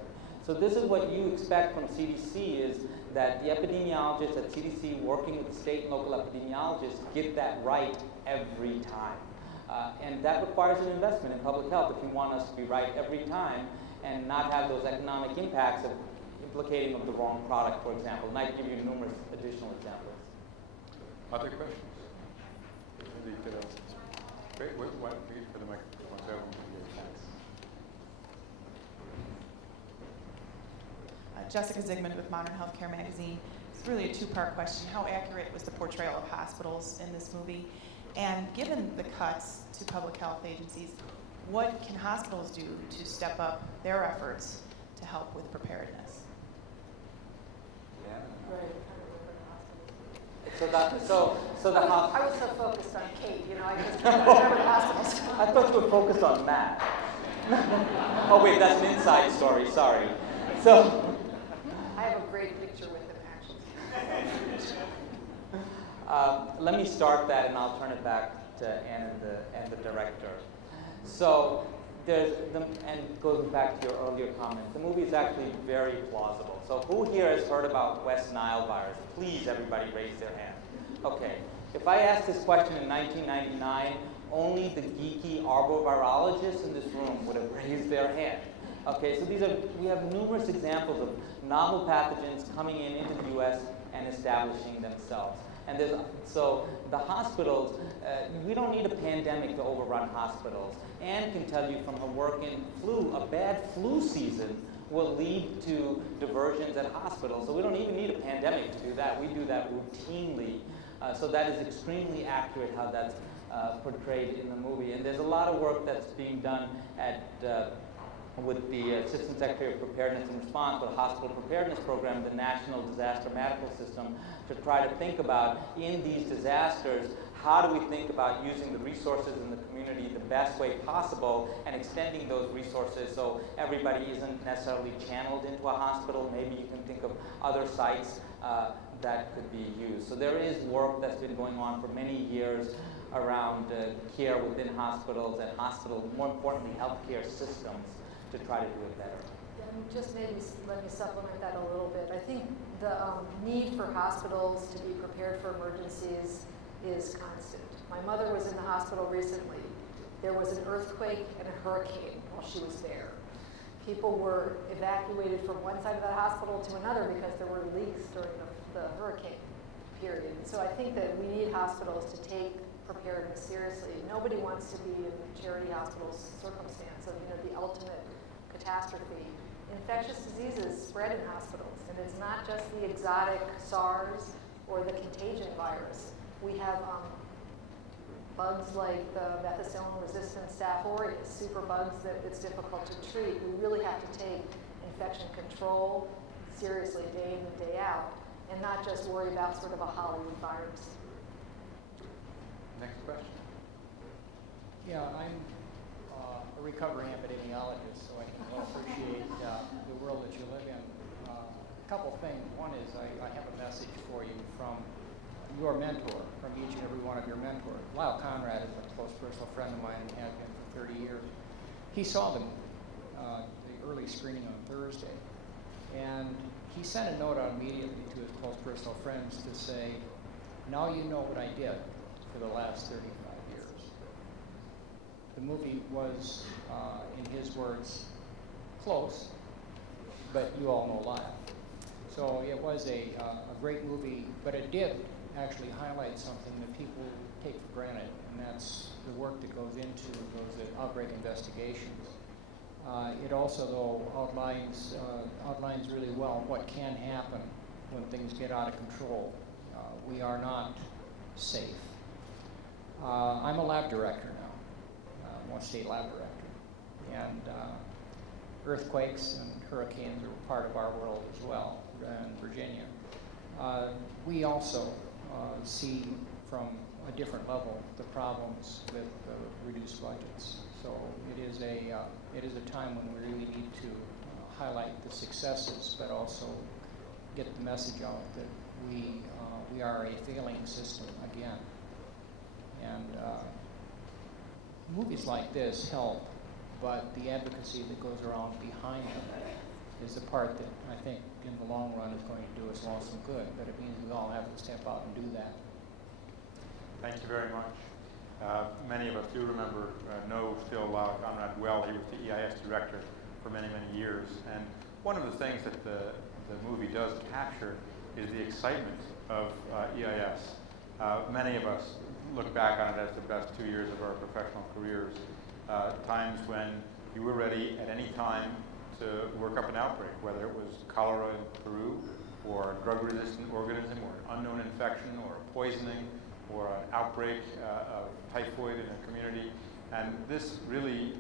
So this is what you expect from CDC, is that the epidemiologists at CDC working with the state and local epidemiologists get that right every time. And that requires an investment in public health if you want us to be right every time and not have those economic impacts of implicating of the wrong product, for example. And I can give you numerous additional examples. Other questions? Wait for the microphone. Jessica Zigman with Modern Healthcare Magazine. It's really a two-part question. How accurate was the portrayal of hospitals in this movie? And given the cuts to public health agencies, what can hospitals do to step up their efforts to help with preparedness? I was so focused on Kate, I just remember the hospitals. I thought you were focused on Matt. Oh wait, that's an inside story, sorry. So I have a great picture with him, actually. Let me start that, and I'll turn it back to Ann and the director. So and goes back to your earlier comment, the movie is actually very plausible. So who here has heard about West Nile virus? Please, everybody raise their hand. Okay, if I asked this question in 1999, only the geeky arbovirologists in this room would have raised their hand. Okay, so we have numerous examples of novel pathogens coming into the U.S. and establishing themselves. And so the hospitals, we don't need a pandemic to overrun hospitals. Anne can tell you from her work in flu, a bad flu season will lead to diversions at hospitals. So we don't even need a pandemic to do that. We do that routinely. So that is extremely accurate how that's portrayed in the movie. And there's a lot of work that's being done with the Assistant Secretary of Preparedness and Response, with the Hospital Preparedness Program, the National Disaster Medical System, to try to think about, in these disasters, how do we think about using the resources in the community the best way possible and extending those resources so everybody isn't necessarily channeled into a hospital. Maybe you can think of other sites that could be used. So there is work that's been going on for many years around care within hospitals and more importantly, healthcare systems, to try to do it better. And just maybe let me supplement that a little bit. I think the need for hospitals to be prepared for emergencies is constant. My mother was in the hospital recently. There was an earthquake and a hurricane while she was there. People were evacuated from one side of the hospital to another because there were leaks during the hurricane period. So I think that we need hospitals to take preparedness seriously. Nobody wants to be in the charity hospital's circumstance of the ultimate catastrophe. Infectious diseases spread in hospitals, and it's not just the exotic SARS or the contagion virus. We have bugs like the methicillin-resistant Staph aureus, super bugs that it's difficult to treat. We really have to take infection control seriously day in and day out, and not just worry about sort of a Hollywood virus. Next question. Yeah, I'm a recovering epidemiologist, so I can well appreciate the world that you live in. A couple things. One is I have a message for you from your mentor, from each and every one of your mentors. Lyle Conrad is a close personal friend of mine and has been for 30 years. He saw the early screening on Thursday, and he sent a note out immediately to his close personal friends to say, now you know what I did for the last 35 years. The movie was, in his words, close, but you all know Lyle. So it was a great movie, but it did actually highlight something that people take for granted, and that's the work that goes into those outbreak investigations. It also, though, outlines really well what can happen when things get out of control. We are not safe. I'm a lab director now. I'm a state lab director. And earthquakes and hurricanes are part of our world as well, in Virginia. We also see from a different level the problems with reduced budgets. So it is a time when we really need to highlight the successes, but also get the message out that we are a failing system again. And movies like this help, but the advocacy that goes around behind them is the part that I think in the long run is going to do us all some good, but it means we all have to step out and do that. Thank you very much. Many of us do know still Lyle Conrad well. He was the EIS director for many, many years. And one of the things that the movie does capture is the excitement of EIS. Many of us look back on it as the best 2 years of our professional careers. Times when you were ready at any time to work up an outbreak, whether it was cholera in Peru, or a drug-resistant organism, or an unknown infection, or a poisoning, or an outbreak of typhoid in a community. And this really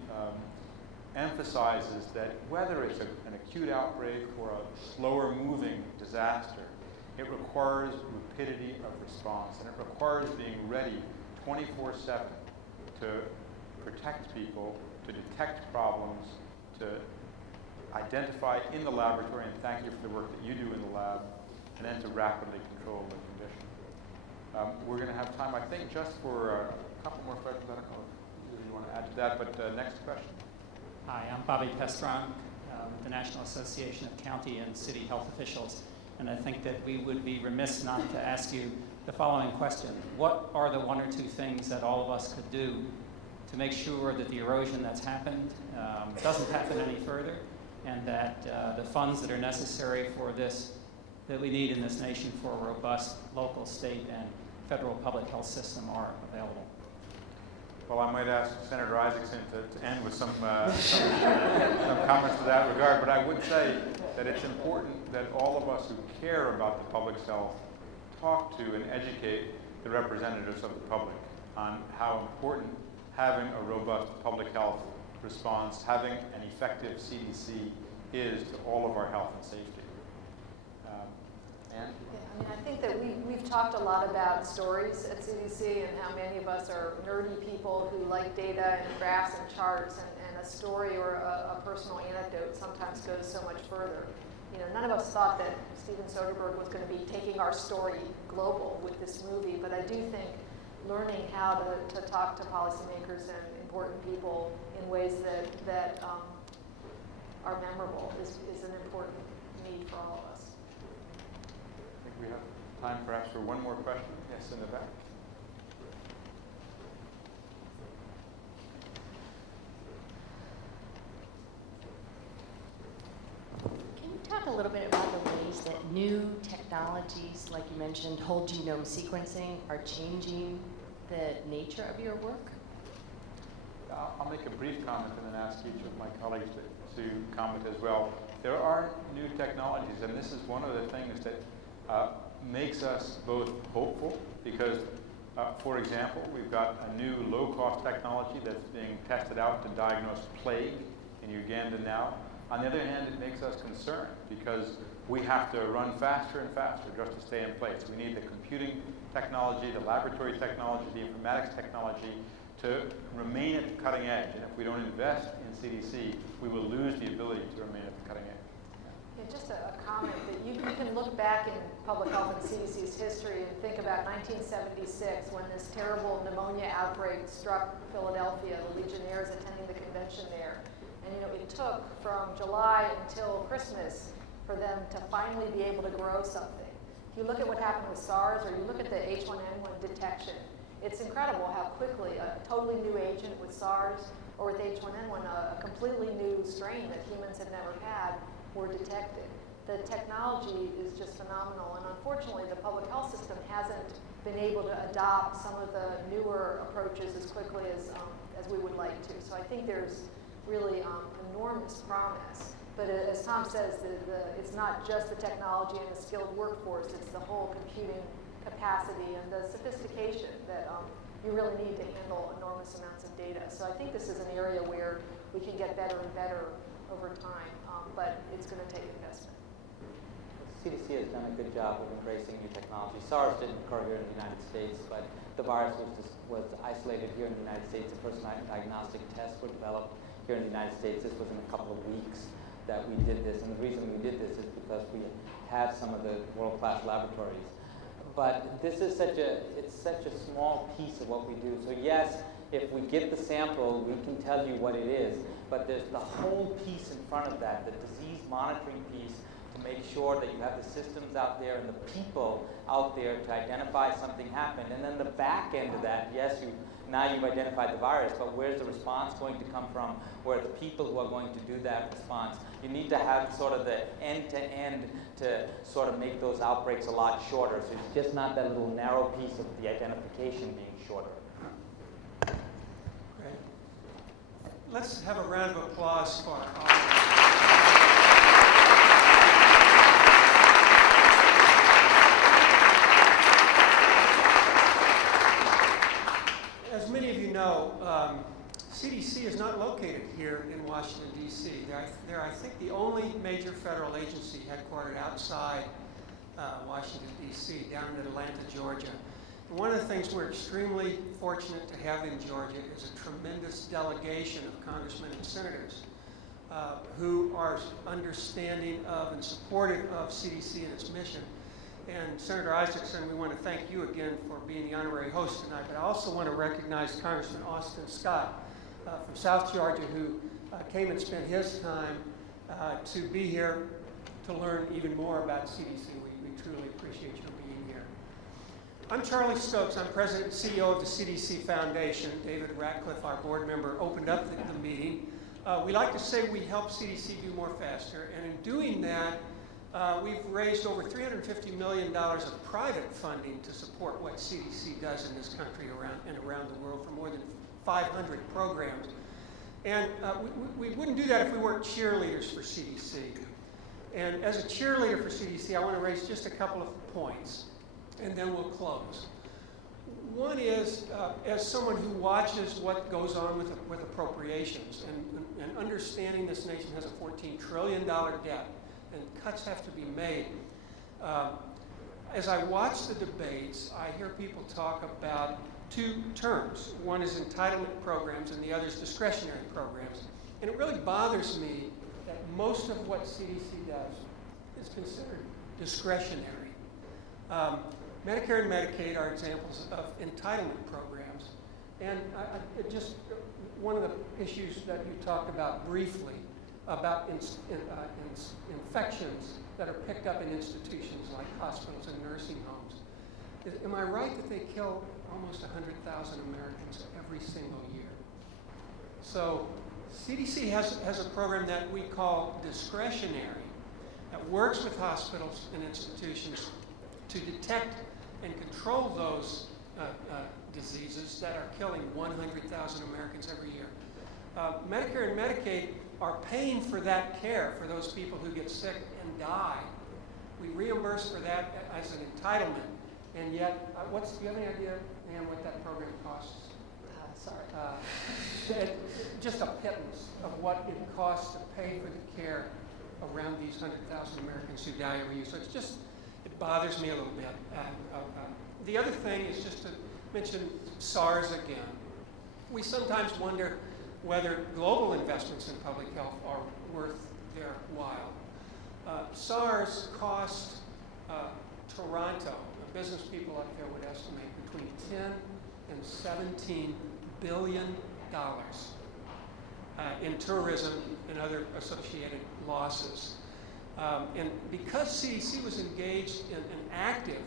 emphasizes that whether it's an acute outbreak or a slower-moving disaster, it requires rapidity of response, and it requires being ready 24/7 to protect people, to detect problems, to identify in the laboratory, and thank you for the work that you do in the lab, and then to rapidly control the condition. We're going to have time, I think, just for a couple more questions. I don't know if you want to add to that, but next question. Hi, I'm Bobby Pestron, with the National Association of County and City Health Officials, and I think that we would be remiss not to ask you the following question. What are the one or two things that all of us could do to make sure that the erosion that's happened doesn't happen any further, and that the funds that are necessary for this, that we need in this nation for a robust local, state, and federal public health system are available? Well, I might ask Senator Isakson to end with some comments to that regard, but I would say that it's important that all of us who care about the public's health talk to and educate the representatives of the public. on how important having a robust public health response, having an effective CDC is to all of our health and safety. Ann? Yeah, I think that we've talked a lot about stories at CDC and how many of us are nerdy people who like data and graphs and charts, and a story or a personal anecdote sometimes goes so much further. None of us thought that Steven Soderbergh was going to be taking our story global with this movie, but I do think learning how to talk to policymakers and important people in ways that are memorable is an important need for all of us. I think we have time perhaps for one more question. Yes, in the back. Can you talk a little bit about the ways that new technologies, like you mentioned, whole genome sequencing, are changing the nature of your work? I'll make a brief comment and then ask each of my colleagues to comment as well. There are new technologies, and this is one of the things that makes us both hopeful because, for example, we've got a new low-cost technology that's being tested out to diagnose plague in Uganda now. On the other hand, it makes us concerned because we have to run faster and faster just to stay in place. We need the computing technology, the laboratory technology, the informatics technology to remain at the cutting edge. And if we don't invest in CDC, we will lose the ability to remain at the cutting edge. Yeah, just a comment that you can look back in public health and CDC's history and think about 1976 when this terrible pneumonia outbreak struck Philadelphia, the Legionnaires attending the convention there. And it took from July until Christmas for them to finally be able to grow something. If you look at what happened with SARS, or you look at the H1N1 detection, it's incredible how quickly a totally new agent with SARS or with H1N1, a completely new strain that humans had never had, were detected. The technology is just phenomenal, and unfortunately the public health system hasn't been able to adopt some of the newer approaches as quickly as we would like to. So I think there's really enormous promise. But as Tom says, it's not just the technology and the skilled workforce, it's the whole computing capacity and the sophistication that you really need to handle enormous amounts of data. So I think this is an area where we can get better and better over time, but it's going to take investment. CDC has done a good job of embracing new technology. SARS didn't occur here in the United States, but the virus was isolated here in the United States. The personalized diagnostic tests were developed here in the United States. This was in a couple of weeks that we did this, and the reason we did this is because we have some of the world-class laboratories. But this is such a small piece of what we do. So yes, if we get the sample, we can tell you what it is, but there's the whole piece in front of that, the disease monitoring piece, to make sure that you have the systems out there and the people out there to identify something happened. And then the back end of that, yes, now you've identified the virus, but where's the response going to come from? Where are the people who are going to do that response? You need to have sort of the end-to-end to sort of make those outbreaks a lot shorter. So it's just not that little narrow piece of the identification being shorter. Great. Let's have a round of applause for our audience. As many of you know, CDC is not located here in Washington, D.C. They're, I think, the only major federal agency headquartered outside Washington, D.C., down in Atlanta, Georgia. And one of the things we're extremely fortunate to have in Georgia is a tremendous delegation of congressmen and senators who are understanding of and supportive of CDC and its mission. And Senator Isakson, we want to thank you again for being the honorary host tonight, but I also want to recognize Congressman Austin Scott from South Georgia, who came and spent his time to be here to learn even more about CDC. We truly appreciate your being here. I'm Charlie Stokes. I'm President and CEO of the CDC Foundation. David Ratcliffe, our board member, opened up the meeting. We like to say we help CDC do more faster, and in doing that, we've raised over $350 million of private funding to support what CDC does in this country around the world for more than 500 programs. And we wouldn't do that if we weren't cheerleaders for CDC. And as a cheerleader for CDC, I want to raise just a couple of points, and then we'll close. One is, as someone who watches what goes on with appropriations and understanding this nation has a $14 trillion debt and cuts have to be made. As I watch the debates, I hear people talk about two terms. One is entitlement programs and the other is discretionary programs. And it really bothers me that most of what CDC does is considered discretionary. Medicare and Medicaid are examples of entitlement programs. And one of the issues that you talked about briefly, about infections that are picked up in institutions like hospitals and nursing homes. Am I right that they kill almost 100,000 Americans every single year? So CDC has a program that we call discretionary that works with hospitals and institutions to detect and control those diseases that are killing 100,000 Americans every year. Medicare and Medicaid are paying for that care for those people who get sick and die. We reimburse for that as an entitlement, and yet, do you have any idea, Ann, what that program costs? Sorry. Just a pittance of what it costs to pay for the care around these 100,000 Americans who die every year. So it bothers me a little bit. The other thing is just to mention SARS again. We sometimes wonder whether global investments in public health are worth their while. SARS cost Toronto, business people up there would estimate, between 10 and 17 billion dollars in tourism and other associated losses. And because CDC was engaged and active,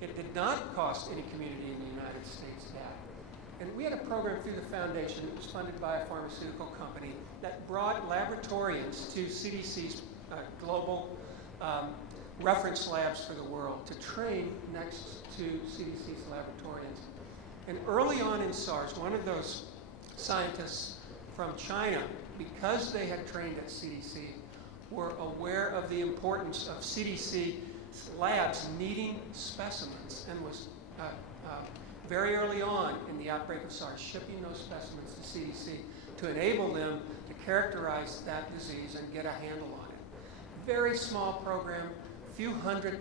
it did not cost any community in the United States that. And we had a program through the foundation that was funded by a pharmaceutical company that brought laboratorians to CDC's global reference labs for the world to train next to CDC's laboratorians. And early on in SARS, one of those scientists from China, because they had trained at CDC, were aware of the importance of CDC labs needing specimens and was very early on in the outbreak of SARS shipping those specimens to CDC to enable them to characterize that disease and get a handle on it. Very small program, few $100,000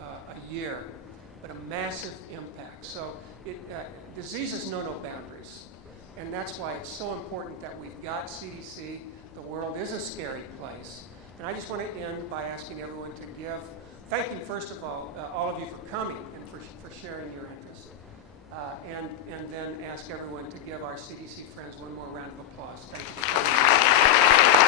a year, but a massive impact. So diseases know no boundaries. And that's why it's so important that we've got CDC. The world is a scary place. And I just want to end by asking everyone to thanking first of all of you for coming and for sharing your interest. And then ask everyone to give our CDC friends one more round of applause. Thank you.